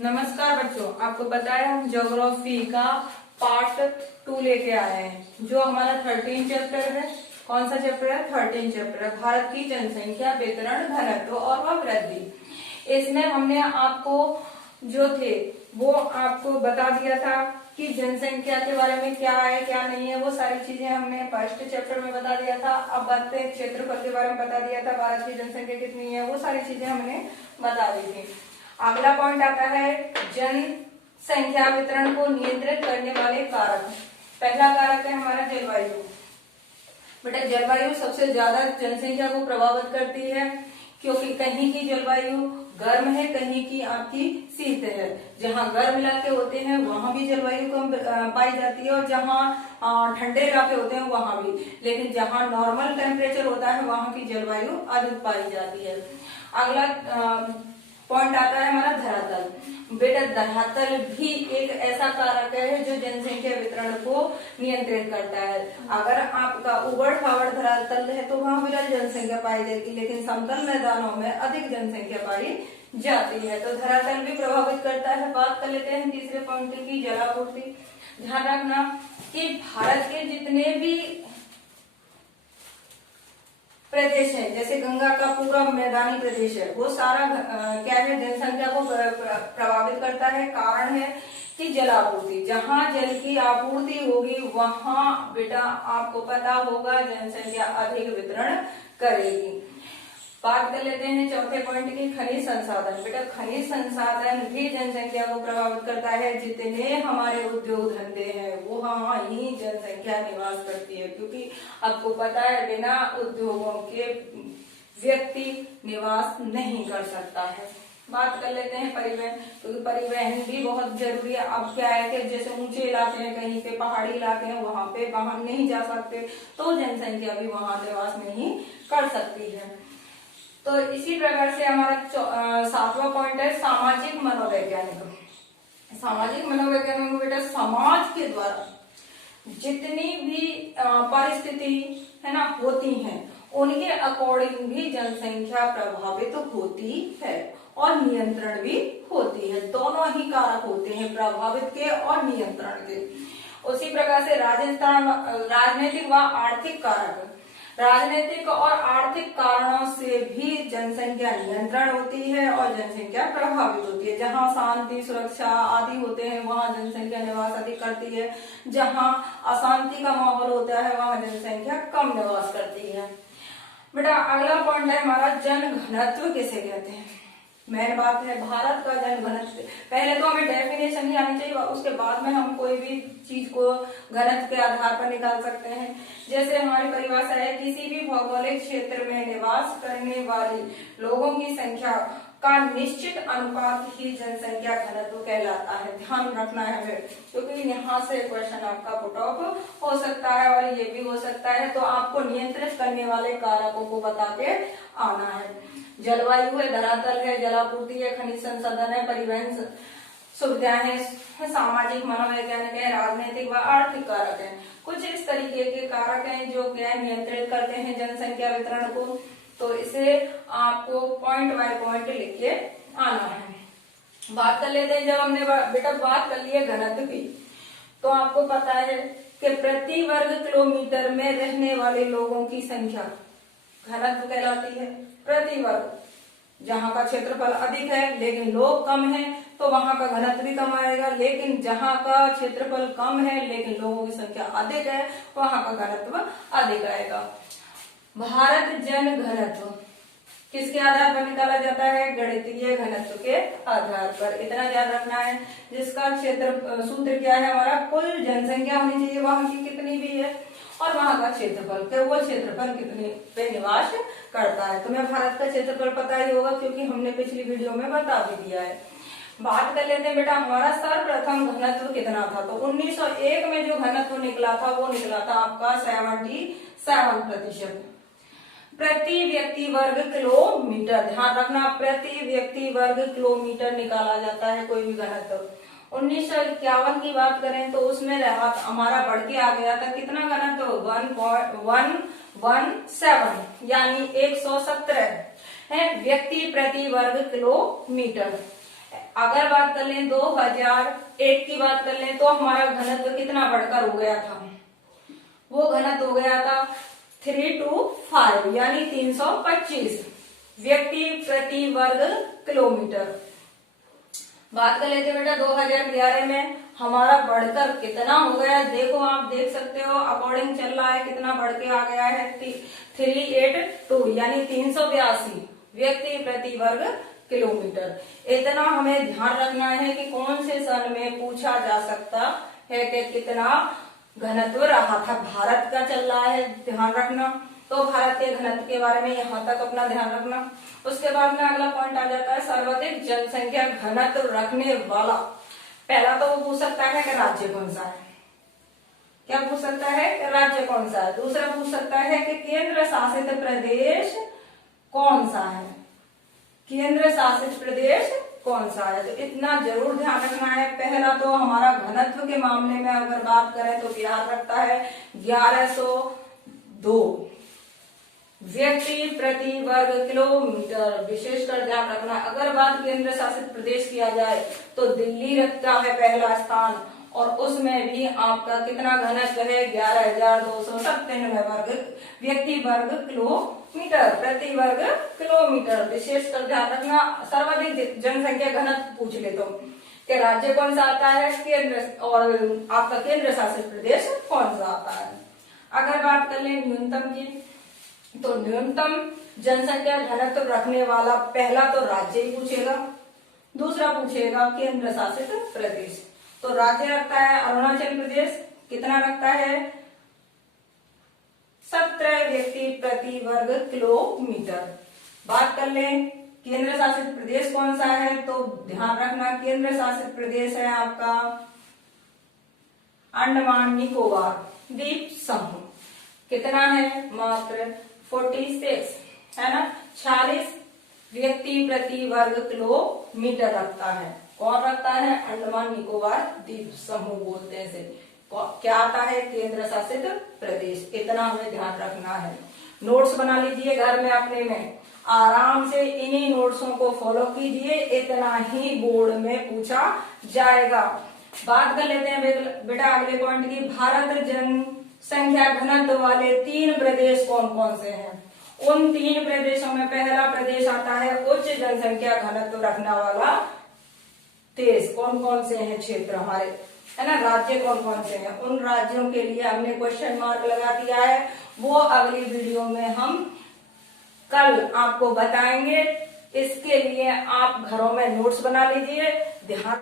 नमस्कार बच्चों, आपको पता है हम ज्योग्राफी का पार्ट 2 लेके आए हैं जो हमारा 13 चैप्टर है। कौन सा चैप्टर है? 13 चैप्टर है भारत की जनसंख्या, वितरण, घनत्व और वह वृद्धि। इसमें हमने आपको जो थे वो आपको बता दिया था कि जनसंख्या के बारे में क्या है क्या नहीं है, वो सारी चीजें हमने फर्स्ट चैप्टर में बता दिया था। अब बात करें क्षेत्रफल के बारे में बता दिया था, भारत की जनसंख्या कितनी है वो सारी चीजें हमने बता दी थी। अगला पॉइंट आता है जनसंख्या वितरण को नियंत्रित करने वाले कारक। पहला कारक है हमारा जलवायु। बेटा जलवायु सबसे ज्यादा जनसंख्या को प्रभावित करती है क्योंकि कहीं की जलवायु गर्म है, कहीं की आपकी शीत है। जहाँ गर्म इलाके होते हैं वहां भी जलवायु कम पाई जाती है और जहाँ ठंडे इलाके होते हैं वहां भी, लेकिन जहाँ नॉर्मल टेम्परेचर होता है वहां की जलवायु अधिक पाई जाती है। अगला पॉइंट आता है हमारा धरातल। बेटा धरातल भी एक ऐसा कारक है जो जनसंख्या वितरण को नियंत्रित करता है। अगर आपका उबड़ खाबड़ धरातल है तो वहां विरल जनसंख्या पाई जाएगी, लेकिन समतल मैदानों में अधिक जनसंख्या पाई जाती है। तो धरातल भी प्रभावित करता है। बात कर लेते हैं तीसरे पॉइंट की, जलापूर्ति। ध्यान रखना कि भारत के जितने भी प्रदेश है, जैसे गंगा का पूरा मैदानी प्रदेश है, वो सारा क्या है, जनसंख्या को प्रभावित करता है। कारण है कि जलापूर्ति। जहाँ जल की आपूर्ति होगी वहां बेटा आपको पता होगा जनसंख्या अधिक वितरण करेगी। बात कर लेते हैं चौथे पॉइंट की, खनिज संसाधन। बेटा खनिज संसाधन भी जनसंख्या को प्रभावित करता है। जितने हमारे उद्योग धंधे हैं वो वहां ही जनसंख्या निवास करती है, क्योंकि आपको पता है बिना उद्योगों के व्यक्ति निवास नहीं कर सकता है। बात कर लेते हैं परिवहन, क्योंकि परिवहन भी बहुत जरूरी है। अब क्या है कि जैसे ऊंचे इलाके हैं, कहीं पे पहाड़ी इलाके हैं, वहां पे वाहन नहीं जा सकते तो जनसंख्या भी वहां निवास नहीं कर सकती है। तो इसी प्रकार से हमारा सातवां पॉइंट है सामाजिक मनोवैज्ञानिक। सामाजिक मनोवैज्ञानिक बेटा समाज के द्वारा जितनी भी परिस्थिति है ना होती हैं उनके अकॉर्डिंग भी जनसंख्या प्रभावित होती है और नियंत्रण भी होती है। दोनों ही कारक होते हैं, प्रभावित के और नियंत्रण के। उसी प्रकार से राजनीतिक व आर्थिक कारक। राजनीतिक और आर्थिक कारणों से भी जनसंख्या नियंत्रण होती है और जनसंख्या प्रभावित होती है। जहाँ शांति सुरक्षा आदि होते हैं वहाँ जनसंख्या निवास अधिक करती है, जहाँ अशांति का माहौल होता है वहाँ जनसंख्या कम निवास करती है। बेटा अगला पॉइंट है हमारा जन घनत्व किसे कहते हैं। मेन बात है भारत का जन घनत्व। पहले तो हमें डेफिनेशन ही आनी चाहिए, उसके बाद में हम कोई भी चीज को घनत्व के आधार पर निकाल सकते हैं। जैसे हमारी परिभाषा है, किसी भी भौगोलिक क्षेत्र में निवास करने वाली लोगों की संख्या का निश्चित अनुपात ही जनसंख्या घनत्व कहलाता है। ध्यान रखना है हमें, क्योंकि यहाँ से क्वेश्चन आपका पुट ऑफ हो सकता है और ये भी हो सकता है। तो आपको नियंत्रित करने वाले कारकों को बता के आना है। जलवायु है, धरातल है, जलापूर्ति है, खनिज संसाधन है, परिवहन सुविधाएं है, सामाजिक मनोवैज्ञानिक है, राजनीतिक व आर्थिक कारक है। कुछ इस तरीके के कारक हैं जो क्या नियंत्रित करते हैं जनसंख्या वितरण को। तो इसे आपको पॉइंट बाय पॉइंट लिख के आना है। बात कर लेते हैं, जब हमने बेटा बात कर ली है घनत्व की, तो आपको पता है कि प्रति वर्ग किलोमीटर में रहने वाले लोगों की संख्या घनत्व कहलाती है। प्रति वर्ग, जहाँ का क्षेत्रफल अधिक है लेकिन लोग कम हैं तो वहां का घनत्व भी कम आएगा, लेकिन जहाँ का क्षेत्रफल कम है लेकिन लोगों की संख्या अधिक है वहां का घनत्व अधिक आएगा। भारत जन घनत्व किसके आधार पर निकाला जाता है? गणितीय घनत्व के आधार पर। इतना ध्यान रखना है। जिसका क्षेत्र सूत्र क्या है हमारा, कुल जनसंख्या होनी चाहिए वहां की कितनी भी है और वहां का क्षेत्रफल, केवल क्षेत्रफल कितने पे निवास करता है। तुम्हें भारत का क्षेत्रफल पता ही होगा क्योंकि हमने पिछली वीडियो में बता भी दिया है। बात कर लेते हैं बेटा हमारा सर्वप्रथम घनत्व कितना था। तो 1901 में जो घनत्व निकला था वो निकला था आपका 77% प्रति व्यक्ति वर्ग किलोमीटर। ध्यान रखना, प्रति व्यक्ति वर्ग किलोमीटर निकाला जाता है कोई भी घनत्व। 1951 की बात करें तो उसमें रहा हमारा बढ़ के आ गया था कितना घनत्व, 1.117 यानी 117 है व्यक्ति प्रति वर्ग किलोमीटर। अगर बात कर लें 2001 की बात कर लें तो हमारा घनत्व कितना बढ़कर हो गया था, वो घनत्व हो गया था 325 यानी 325 व्यक्ति प्रति वर्ग किलोमीटर। बात कर लेते बेटा 2011 में हमारा बढ़कर कितना हो गया, देखो आप देख सकते हो अकॉर्डिंग चल रहा है, कितना बढ़ के आ गया है 382 यानी 382 व्यक्ति प्रति वर्ग किलोमीटर। इतना हमें ध्यान रखना है कि कौन से सन में पूछा जा सकता है कि कितना घनत्व रहा था। भारत का चल रहा है, ध्यान रखना, तो भारत के घनत्व के बारे में यहाँ तक अपना ध्यान रखना। उसके बाद में अगला पॉइंट आ जाता है सर्वाधिक जनसंख्या घनत्व रखने वाला। पहला तो वो पूछ सकता है कि राज्य कौन सा है, क्या पूछ सकता है कि राज्य कौन सा है। दूसरा पूछ सकता है कि केंद्र शासित प्रदेश कौन सा है, केंद्र शासित प्रदेश कौन सा है। तो इतना जरूर ध्यान रखना है। पहला तो हमारा घनत्व के मामले में अगर बात करें तो बिहार रखता है 1102 व्यक्ति प्रति वर्ग किलोमीटर, विशेषकर ध्यान रखना। अगर बात केंद्र शासित प्रदेश किया जाए तो दिल्ली रखता है पहला स्थान, और उसमें भी आपका कितना घनत्व है 11,297 वर्ग व्यक्ति वर्ग किलोमीटर प्रति वर्ग किलोमीटर। विशेषकर ध्यान रखना, सर्वाधिक जनसंख्या घनत्व पूछ ले तो कि राज्य कौन सा आता है, केंद्र, और आपका केंद्र शासित प्रदेश कौन सा आता है। अगर बात कर ले न्यूनतम की, तो न्यूनतम जनसंख्या घनत्व रखने वाला पहला तो राज्य ही पूछेगा, दूसरा पूछेगा केंद्र शासित प्रदेश। तो राज्य रखता है अरुणाचल प्रदेश, कितना रखता है 17 व्यक्ति प्रति वर्ग किलोमीटर। बात कर ले केंद्र शासित प्रदेश कौन सा है, तो ध्यान रखना केंद्र शासित प्रदेश है आपका अंडमान निकोबार द्वीप समूह। कितना है मात्र 46 है ना, 46 व्यक्ति प्रति वर्ग किलोमीटर रखता है। कौन रखता है, अंडमान निकोबार द्वीप समूह बोलते हैं इसे। क्या आता है, केंद्र शासित प्रदेश। इतना हमें ध्यान रखना है। नोट्स बना लीजिए घर में अपने में, आराम से इन्हीं नोट्सों को फॉलो कीजिए, इतना ही बोर्ड में पूछा जाएगा। बात कर लेते हैं बेटा अगले पॉइंट की, भारत जनसंख्या घनत्व वाले 3 प्रदेश कौन कौन से हैं। उन 3 प्रदेशों में पहला प्रदेश आता है उच्च जनसंख्या घनत्व रखने वाला देश। कौन कौन से हैं क्षेत्र हमारे, है ना, राज्य कौन कौन से हैं। उन राज्यों के लिए हमने क्वेश्चन मार्क लगा दिया है, वो अगली वीडियो में हम कल आपको बताएंगे। इसके लिए आप घरों में नोट्स बना लीजिए। ध्यान